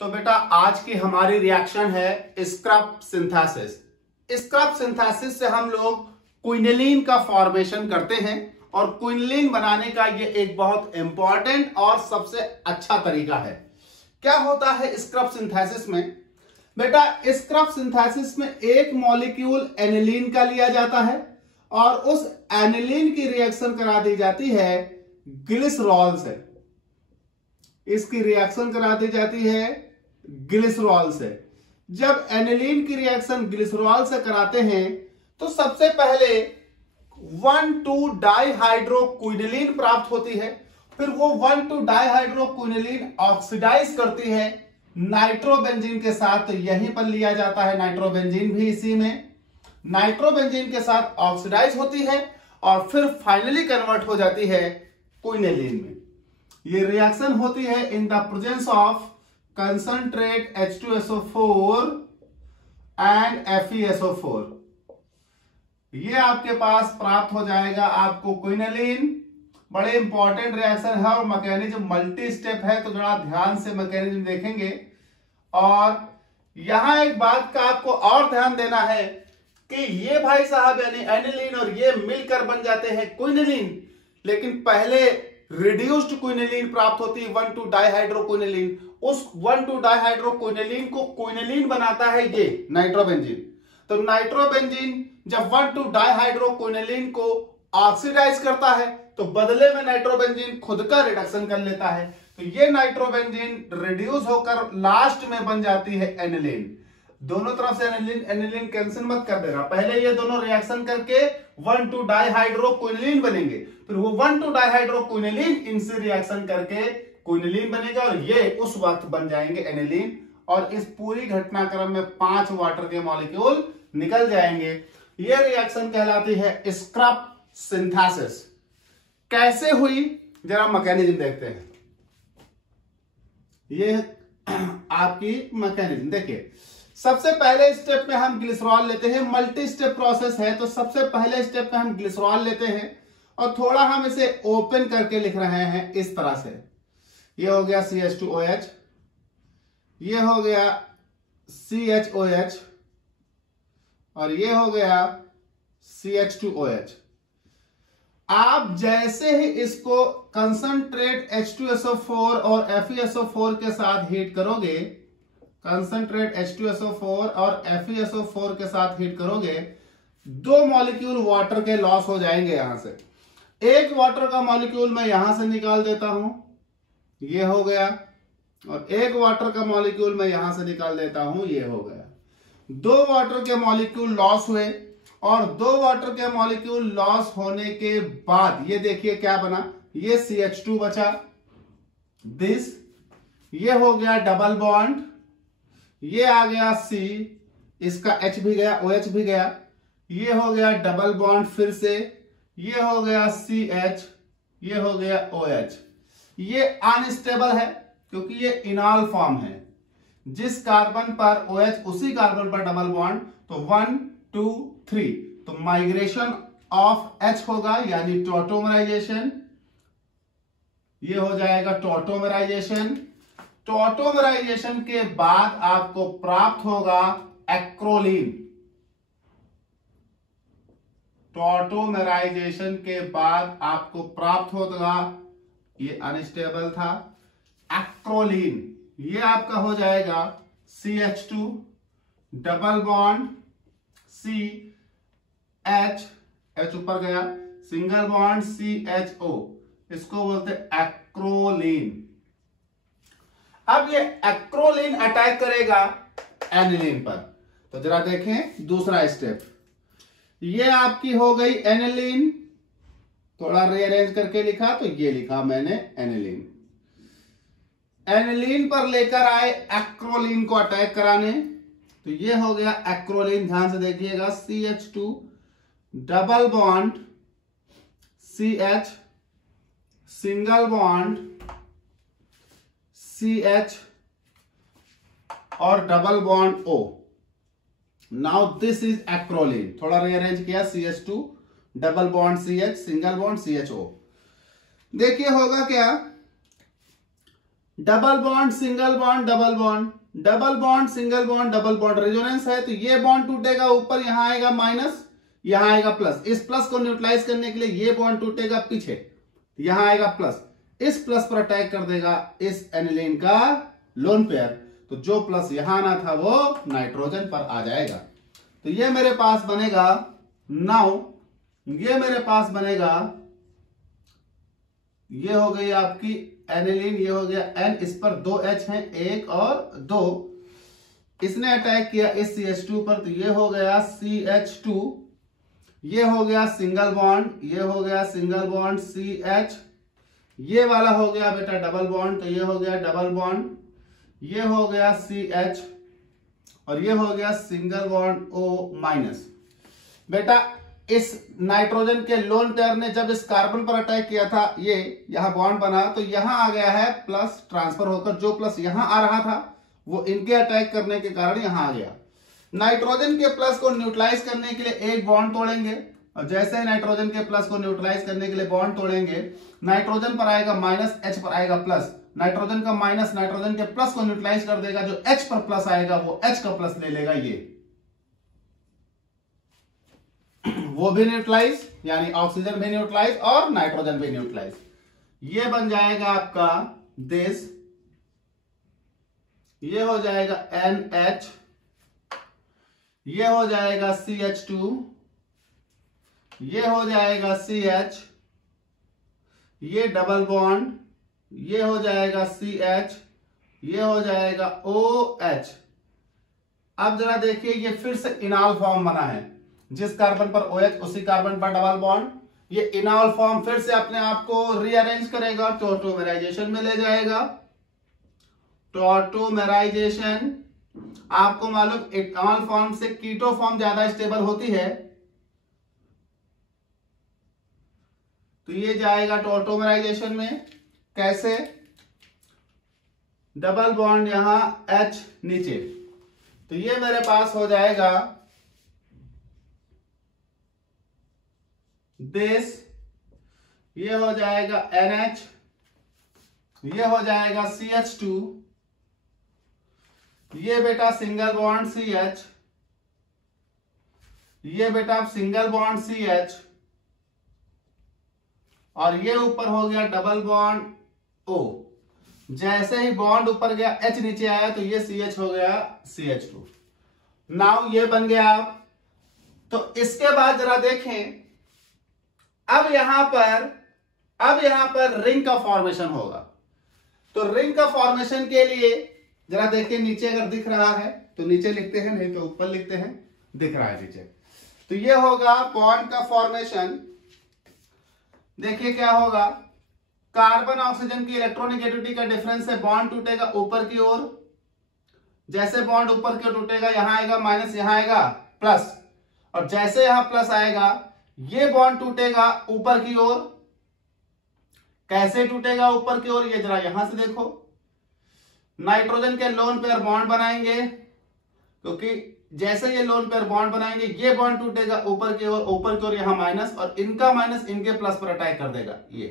तो बेटा आज की हमारी रिएक्शन है स्क्रब सिंथेसिस। स्क्रब सिंथेसिस से हम लोग क्विनोलिन का फॉर्मेशन करते हैं और क्विनोलिन बनाने का ये एक बहुत इंपॉर्टेंट और सबसे अच्छा तरीका है। क्या होता है स्क्रब सिंथेसिस में? बेटा स्क्रब सिंथेसिस में एक मॉलिक्यूल एनिलीन का लिया जाता है और उस एनिलीन की रिएक्शन करा दी जाती है ग्लिसरॉल से। इसकी रिएक्शन करा दी जाती है ग्लिसरॉल से। जब एनिलीन की रिएक्शन ग्लिसरॉल से कराते हैं तो सबसे पहले 1,2-डाइहाइड्रोक्विनोलिन प्राप्त होती है। फिर वो 1,2-डाइहाइड्रोक्विनोलिन ऑक्सीडाइज करती है नाइट्रोबेंजीन के साथ। तो यहीं पर लिया जाता है नाइट्रोबेंजीन भी इसी में। नाइट्रोबेंजीन के साथ ऑक्सीडाइज होती है और फिर फाइनली कन्वर्ट हो जाती है क्विनोलिन में। ये रिएक्शन होती है in the presence of concentrate H2SO4 and FeSO4। ये आपके पास प्राप्त हो जाएगा आपको क्विनोलिन। बड़े इंपॉर्टेंट रिएक्शन है और मैकेनिज्म मल्टी स्टेप है, तो जरा ध्यान से मैकेनिज्म देखेंगे। और यहां एक बात का आपको और ध्यान देना है कि ये भाई साहब यानी एनिलीन और ये मिलकर बन जाते हैं क्विनोलिन, लेकिन पहले रिड्यूस्ड क्विनोलिन प्राप्त होती है 1,2-डाइहाइड्रोक्विनोलिन। उस 1,2-डाइहाइड्रोक्विनोलिन को क्विनोलिन बनाता है ये नाइट्रोबेंजीन। तो नाइट्रोबेंजीन जब 1,2-डाइहाइड्रोक्विनोलिन को ऑक्सीडाइज करता है तो बदले में नाइट्रोबेंजीन खुद का रिडक्शन कर लेता है। तो ये नाइट्रोबेंजीन रिड्यूस होकर लास्ट में बन जाती है एनिलीन। दोनों तरफ से एनिलीन कैंसिल मत कर देगा। पहले ये दोनों रिएक्शन करके 1,2-डाइहाइड्रोक्विनोलिन बनेंगे, फिर वो 1,2-डाइहाइड्रोक्विनोलिन इनसे रिएक्शन करके क्विनोलिन बनेगा और ये उस वक्त बन जाएंगे एनिलीन। और इस पूरी घटनाक्रम में 5 वाटर के मॉलिक्यूल निकल जाएंगे। ये रिएक्शन कहलाती है स्क्रब सिंथेसिस। कैसे हुई जरा मैकेनिज्म देखते हैं। ये आपकी मैकेनिज्म देखिए। सबसे पहले स्टेप में हम ग्लिसरॉल लेते हैं। मल्टी स्टेप प्रोसेस है तो सबसे पहले स्टेप में हम ग्लिसरॉल लेते हैं और थोड़ा हम इसे ओपन करके लिख रहे हैं इस तरह से। ये हो गया CH2OH, ये हो गया CHOH और ये हो गया CH2OH। आप जैसे ही इसको कंसंट्रेट H2SO4 और FeSO4 के साथ हीट करोगे, कंसंट्रेट H2SO4 और FeSO4 के साथ हीट करोगे, 2 मॉलिक्यूल वाटर के लॉस हो जाएंगे। यहां से एक वाटर का मॉलिक्यूल मैं यहां से निकाल देता हूं, ये हो गया, और एक वाटर का मॉलिक्यूल मैं यहां से निकाल देता हूं, ये हो गया। 2 वाटर के मॉलिक्यूल लॉस हुए और 2 वाटर के मॉलिक्यूल लॉस होने के बाद ये देखिए क्या बना। ये CH2 बचा, दिस, ये हो गया डबल बॉन्ड, ये आ गया C, इसका H भी गया, OH भी गया, ये हो गया डबल बॉन्ड फिर से, ये हो गया CH, ये हो गया OH। ये अनस्टेबल है क्योंकि ये इनॉल फॉर्म है। जिस कार्बन पर OH उसी कार्बन पर डबल बॉन्ड, तो 1 2 3, तो माइग्रेशन ऑफ H होगा यानी टॉटोमराइजेशन। ये हो जाएगा टॉटोमराइजेशन। टॉटोमराइजेशन के बाद आपको प्राप्त होगा एक्रोलीन। टॉटोमराइजेशन के बाद आपको प्राप्त होगा, ये अनस्टेबल था, एक्रोलीन। ये आपका हो जाएगा CH2 double bond CH, H ऊपर गया, सिंगल बॉन्ड CHO, इसको बोलते हैं एक्रोलीन। अब ये एक्रोलीन अटैक करेगा एनिलीन पर। तो जरा देखें दूसरा स्टेप। ये आपकी हो गई एनिलीन, थोड़ा रीअरेंज करके लिखा तो ये लिखा मैंने एनिलीन। एनिलीन पर लेकर आए एक्रोलीन को अटैक कराने, तो ये हो गया एक्रोलीन। ध्यान से देखिएगा, CH2 double bond CH, single bond CH और double bond O। Now this is acrolein. थोड़ा रीअरेंज किया, CH2 double bond CH, single bond CHO। देखिए होगा क्या, double bond single bond double bond, double bond single bond double bond, resonance है तो ये bond टूटेगा, ऊपर यहां आएगा माइनस, यहां आएगा प्लस। इस प्लस को न्यूट्रलाइज करने के लिए ये बॉन्ड टूटेगा पीछे, यहां आएगा प्लस, इस प्लस पर अटैक कर देगा इस एनिलीन का लोन पेयर, तो जो प्लस यहां आना था वो नाइट्रोजन पर आ जाएगा। तो ये मेरे पास बनेगा, नाउ ये मेरे पास बनेगा, ये हो गई आपकी एनिलीन, ये हो गया एन, इस पर 2 H हैं, 1 और 2, इसने अटैक किया इस CH2 पर, तो ये हो गया CH2, ये हो गया सिंगल बॉन्ड, ये हो गया सिंगल बॉन्ड CH, ये वाला हो गया बेटा डबल बॉन्ड, तो ये हो गया डबल बॉन्ड, ये हो गया CH और ये हो गया सिंगल बॉन्ड O-। बेटा इस नाइट्रोजन के लोन पेयर ने जब इस कार्बन पर अटैक किया था, ये यहां बॉन्ड बना, तो यहां आ गया है प्लस, ट्रांसफर होकर जो प्लस यहां आ रहा था वो इनके अटैक करने के कारण यहां आ गया। नाइट्रोजन के प्लस को न्यूट्रलाइज करने के लिए एक बॉन्ड तोड़ेंगे, और जैसे नाइट्रोजन के प्लस को न्यूट्रलाइज करने के लिए बॉन्ड तोड़ेंगे, नाइट्रोजन पर आएगा माइनस, H पर आएगा प्लस, नाइट्रोजन का माइनस नाइट्रोजन के प्लस को न्यूट्रलाइज कर देगा, जो H पर प्लस आएगा वो H का प्लस ले लेगा, ये वो भी न्यूट्रलाइज, यानी ऑक्सीजन भी न्यूट्रलाइज और नाइट्रोजन भी न्यूट्रलाइज। ये बन जाएगा आपका दिस, ये हो जाएगा NH, ये हो जाएगा CH2, ये हो जाएगा CH, ये डबल बॉन्ड, ये हो जाएगा CH, ये हो जाएगा OH। अब जरा देखिए, ये फिर से इनॉल फॉर्म बना है, जिस कार्बन पर OH उसी कार्बन पर डबल बॉन्ड, ये इनॉल फॉर्म फिर से अपने आप को रीअरेंज करेगा, टॉटोमेराइजेशन में ले जाएगा। टॉटोमेराइजेशन, आपको मालूम इनॉल फॉर्म से कीटो फॉर्म ज्यादा स्टेबल होती है, तो ये जाएगा टॉटोमेराइजेशन में। कैसे? डबल बॉन्ड यहां H नीचे, तो ये मेरे पास हो जाएगा दिस, ये हो जाएगा NH, ये हो जाएगा CH2, ये बेटा सिंगल बॉन्ड CH, ये बेटा सिंगल बॉन्ड CH, और ये ऊपर हो गया डबल बॉन्ड O। जैसे ही बॉन्ड ऊपर गया H नीचे आया, तो ये CH हो गया CH2। नाउ ये बन गया। तो इसके बाद जरा देखें, अब यहां पर रिंग का फॉर्मेशन होगा। तो रिंग का फॉर्मेशन के लिए जरा देखिए, नीचे अगर दिख रहा है तो नीचे लिखते हैं, नहीं तो ऊपर लिखते हैं, दिख रहा है नीचे। तो ये होगा बॉन्ड का फॉर्मेशन। देखिए क्या होगा, कार्बन ऑक्सीजन की इलेक्ट्रोनेगेटिविटी का डिफरेंस है, बॉन्ड टूटेगा ऊपर की ओर, जैसे बॉन्ड ऊपर की ओर टूटेगा, यहां आएगा माइनस, यहां आएगा प्लस, और जैसे यहां प्लस आएगा ये बॉन्ड टूटेगा ऊपर की ओर। कैसे टूटेगा ऊपर की ओर, ये जरा यहां से देखो, नाइट्रोजन के लोन पेयर बॉन्ड बनाएंगे, क्योंकि जैसे ये लोन पेयर बॉन्ड बनाएंगे ये बॉन्ड टूटेगा ऊपर की ओर यहां माइनस, और इनका माइनस इनके प्लस पर अटैक कर देगा। ये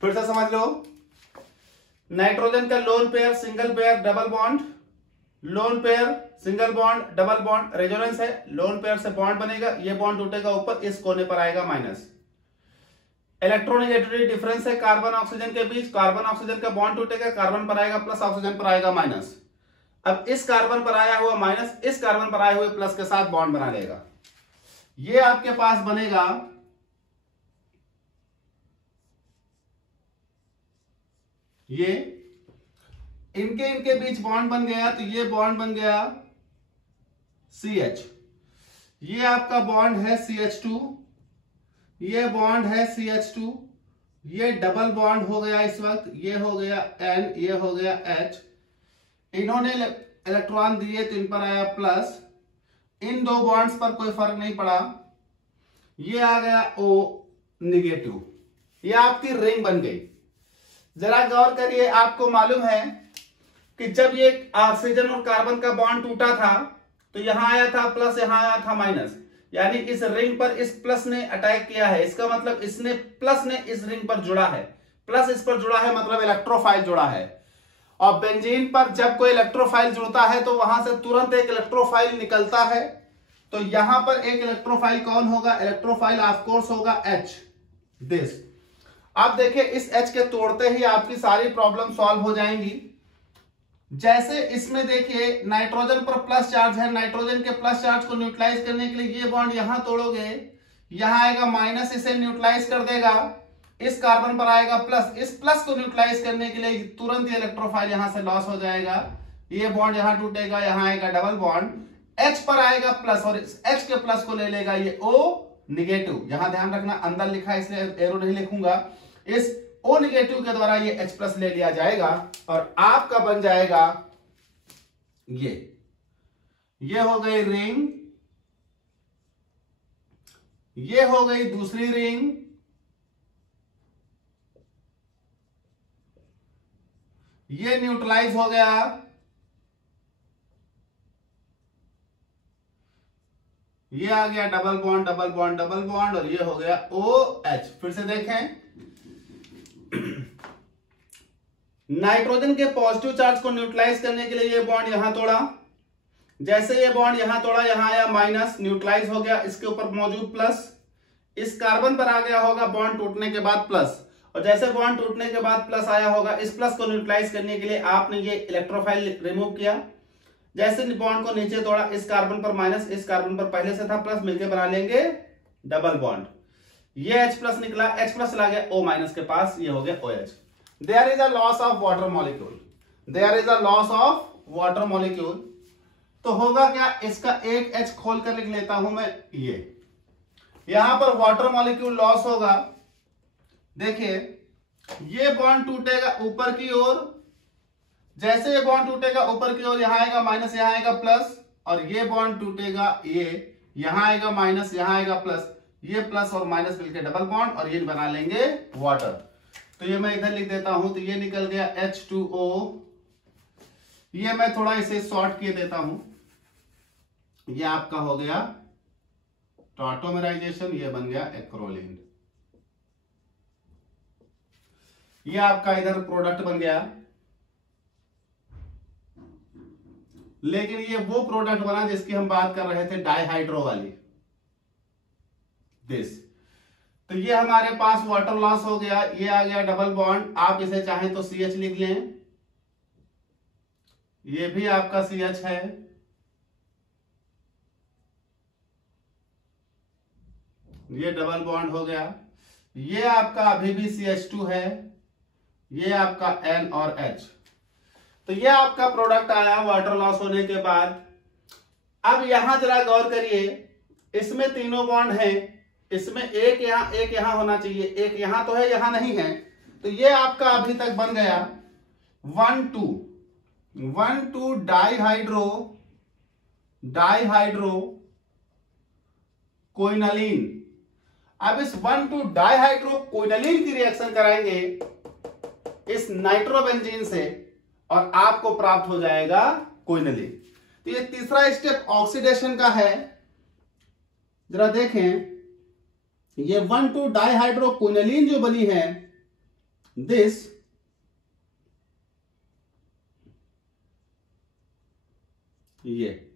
फिर से समझ लो, नाइट्रोजन का lone pair single pair double bond, lone pair single bond double bond, resonance है, लोन पेयर से बॉन्ड बनेगा, ये बॉन्ड टूटेगा ऊपर, इस कोने पर आएगा माइनस। इलेक्ट्रोनेगेटिविटी डिफरेंस है कार्बन ऑक्सीजन के बीच, कार्बन ऑक्सीजन का बॉन्ड टूटेगा, कार्बन पर आएगा प्लस, ऑक्सीजन पर आएगा माइनस। अब इस कार्बन पर आया हुआ माइनस इस कार्बन पर आए हुए प्लस के साथ बॉन्ड बना लेगा। ये आपके पास बनेगा ये, इनके बीच बॉन्ड बन गया, तो ये बॉन्ड बन गया CH, ये आपका बॉन्ड है CH2, ये बॉन्ड है CH2, ये डबल बॉन्ड हो गया इस वक्त, ये हो गया N, ये हो गया H। इन्होंने इलेक्ट्रॉन दिए तो इन पर आया प्लस, इन दो बॉन्ड्स पर कोई फर्क नहीं पड़ा, ये आ गया O निगेटिव, ये आपकी रिंग बन गई। जरा गौर करिए, आपको मालूम है कि जब ये ऑक्सीजन और कार्बन का बॉन्ड टूटा था तो यहां आया था प्लस, यहां आया था माइनस, यानी इस रिंग पर इस प्लस ने अटैक किया है, इसका मतलब इसने प्लस ने इस रिंग पर जुड़ा है, प्लस इस पर जुड़ा है मतलब इलेक्ट्रोफाइल जुड़ा है। और बेंजीन पर जब कोई इलेक्ट्रोफाइल जुड़ता है तो वहां से तुरंत एक इलेक्ट्रोफाइल निकलता है। तो यहां पर एक इलेक्ट्रोफाइल कौन होगा, इलेक्ट्रोफाइल ऑफ कोर्स होगा H, दिस। अब देखिए इस H के तोड़ते ही आपकी सारी प्रॉब्लम सॉल्व हो जाएंगी। जैसे इसमें देखिए नाइट्रोजन पर प्लस चार्ज है, नाइट्रोजन के प्लस चार्ज को न्यूट्रलाइज करने के लिए ये बॉन्ड यहां तोड़ोगे, यहां आएगा माइनस, इसे न्यूट्रलाइज कर देगा, इस कार्बन पर आएगा प्लस, इस प्लस को न्यूट्रलाइज करने के लिए तुरंत ये इलेक्ट्रोफाइल यहां से लॉस हो जाएगा, ये बॉन्ड यहां टूटेगा, यहां आएगा डबल बॉन्ड, H पर आएगा प्लस और इस H के प्लस को ले लेगा ये O निगेटिव। यहां ध्यान रखना अंदर लिखा है इसलिए एरो नहीं लिखूंगा, इस O निगेटिव के द्वारा ये H प्लस ले लिया जाएगा और आपका बन जाएगा ये हो गई रिंग, ये हो गई दूसरी रिंग, ये न्यूट्रलाइज हो गया, ये आ गया double bond double bond double bond और ये हो गया OH। फिर से देखें, नाइट्रोजन के पॉजिटिव चार्ज को न्यूट्रलाइज करने के लिए ये बॉन्ड यहां तोड़ा, जैसे ये बॉन्ड यहां तोड़ा यहां आया माइनस, न्यूट्रलाइज हो गया, इसके ऊपर मौजूद प्लस, इस कार्बन पर आ गया होगा बॉन्ड टूटने के बाद प्लस, और जैसे बॉन्ड टूटने के बाद प्लस आया होगा, इस प्लस को न्यूट्रलाइज करने के लिए आपने ये इलेक्ट्रोफाइल रिमूव किया, जैसे बॉन्ड को नीचे तोड़ा, इस कार्बन पर माइनस, इस कार्बन पर पहले से था प्लस, मिलकर बना लेंगे डबल बॉन्ड, ये H प्लस निकला, H प्लस चला गया O माइनस के पास, ये हो गया OH। There is a loss of water molecule, there is a loss of water molecule. तो होगा क्या, इसका एक H खोल कर लिख लेता हूं मैं, ये यहां पर वाटर मॉलिक्यूल लॉस होगा। देखिए ये बॉन्ड टूटेगा ऊपर की ओर, जैसे ये बॉन्ड टूटेगा ऊपर की ओर, यहां आएगा माइनस, यहां आएगा प्लस, और ये बॉन्ड टूटेगा, ये यहां आएगा माइनस, यहां आएगा प्लस, ये प्लस और माइनस मिलकर डबल बॉन्ड और ये बना लेंगे वाटर। तो ये मैं इधर लिख देता हूं, तो ये निकल गया H2O, ये मैं थोड़ा इसे शॉर्ट किए देता हूं, ये आपका हो गया टॉटोमेराइजेशन, ये बन गया एक्रोलीन, ये आपका इधर प्रोडक्ट बन गया। लेकिन ये वो प्रोडक्ट बना जिसकी हम बात कर रहे थे, डाइहाइड्रो वाली, दिस। तो ये हमारे पास वाटर लॉस हो गया, ये आ गया डबल बॉन्ड, आप इसे चाहें तो CH लिख लें, ये भी आपका CH है, ये डबल बॉन्ड हो गया, ये आपका अभी भी CH2 है, ये आपका N और H। तो ये आपका प्रोडक्ट आया वाटर लॉस होने के बाद। अब यहां जरा गौर करिए, इसमें तीनों बॉन्ड हैं, इसमें एक यहां होना चाहिए, एक यहां तो है, यहां नहीं है, तो ये आपका अभी तक बन गया 1,2 डाइहाइड्रो कोइनलीन। अब इस 1,2 डाइहाइड्रो कोइनलीन की रिएक्शन कराएंगे इस नाइट्रोबेंजीन से और आपको प्राप्त हो जाएगा कोइनलीन। तो ये तीसरा स्टेप ऑक्सीडेशन का है, जरा देखें, ये 1,2 डाइहाइड्रो कोइनलीन जो बनी है, दिस, ये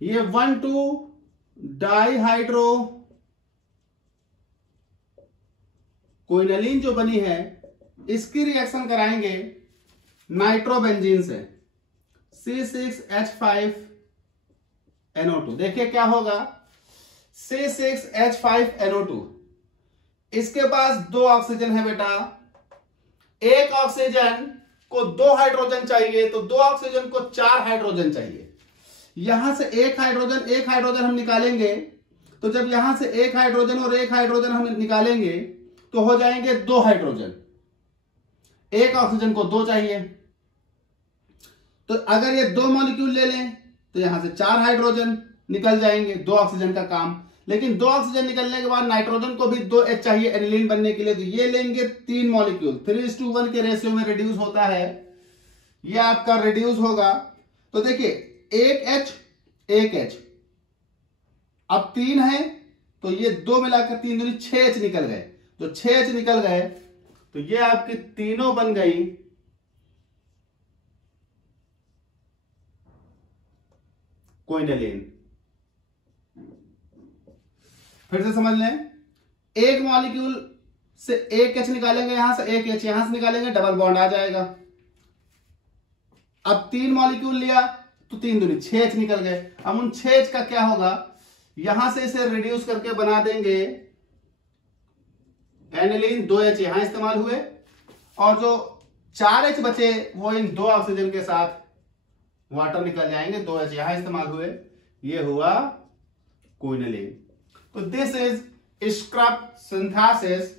1,2 डाइहाइड्रो कोइनलीन जो बनी है, इसकी रिएक्शन कराएंगे नाइट्रोबेंजीन से, C6H5NO2। देखिए क्या होगा, C6H5NO2, इसके पास 2 ऑक्सीजन है बेटा, एक ऑक्सीजन को 2 हाइड्रोजन चाहिए, तो 2 ऑक्सीजन को 4 हाइड्रोजन चाहिए। यहां से एक हाइड्रोजन हम निकालेंगे, तो जब यहां से एक हाइड्रोजन और एक हाइड्रोजन हम निकालेंगे तो हो जाएंगे 2 हाइड्रोजन, एक ऑक्सीजन को 2 चाहिए, तो अगर ये 2 मॉलिक्यूल ले लें तो यहां से 4 हाइड्रोजन निकल जाएंगे, 2 ऑक्सीजन का काम। लेकिन 2 ऑक्सीजन निकलने के बाद नाइट्रोजन को भी 2 H चाहिए एनिलीन बनने के लिए, तो ये लेंगे 3 मॉलिक्यूल, 3:1 के रेशियो में रिड्यूस होता है, ये आपका रिड्यूस होगा। तो देखिए एक H, अब 3 है तो ये 2 मिलाकर 3 दूनी 6 H निकल गए। तो 6 H निकल गए तो ये आपकी तीनों बन गई क्विनोलिन। फिर से समझ लें, एक मॉलिक्यूल से एक H निकालेंगे, यहां से एक H यहां से निकालेंगे, डबल बॉन्ड आ जाएगा। अब 3 मॉलिक्यूल लिया तो 3 दूनी 6 H निकल गए। अब उन 6 H का क्या होगा, यहां से इसे रिड्यूस करके बना देंगे एनिलीन, 2 H यहां इस्तेमाल हुए और जो 4 H बचे वो इन 2 ऑक्सीजन के साथ वाटर निकल जाएंगे, 2 H यहां इस्तेमाल हुए, ये हुआ क्विनोलिन। तो दिस इज स्क्रब सिंथेसिस,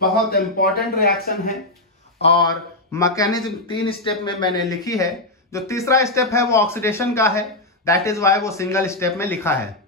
बहुत इंपॉर्टेंट रिएक्शन है और मैकेनिज्म 3 स्टेप में मैंने लिखी है। जो तीसरा स्टेप है वो ऑक्सीडेशन का है, दैट इज वाई वो सिंगल स्टेप में लिखा है।